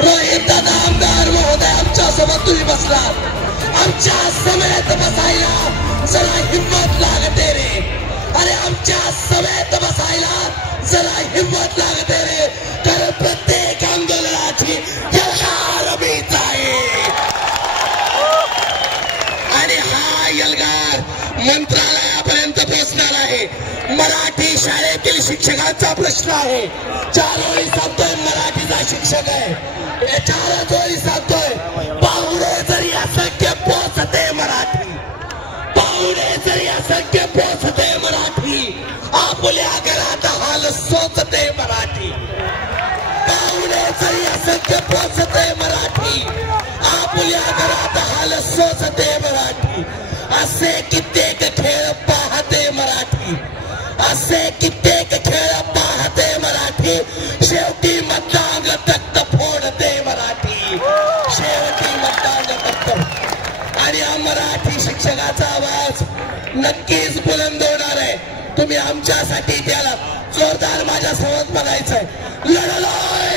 रोहित दादा आमदार महोदय आमच्या सोबत तुम्ही बसलात, आमच्या समेत बसायला जरा हिम्मत लागते रे. अरे आमच्या समेत बसायला जरा हिम्मत लागते रे, कारण प्रत्येक आंदोलनाची यलगार मीच आहे. आणि हा यलगार मंत्रालयापर्यंत पोहोचणार आहे. मराठी शाळेतील शिक्षकांचा प्रश्न आहे. 4 ओळी सांगतोय, मराठीचा शिक्षक आहे, 4 ओळी सांगतोय. पाहुणे जरी असंख्य पोचते मराठी, पाहुणे जरी असंख्य पोचते मराठी, आपल्या घरात हाल सोचते मराठी. पाहुणे जरी असंख्य पोचते मराठी, आपल्या घरात हाल सोचते मराठी. असे कित्येक खेळ पाहते मराठी, असे कित्येक खेळ पाहते मराठी, शेवटी मतदान तख्त फोडते मराठी, शेवटी मतदान तख्त. आणि मराठी शिक्षकाचा आवाज नक्कीच बुलंद होणार आहे. तुम्ही आमच्यासाठी त्याला जोरदार माझ्या सोबत बघायचंय. लढलोय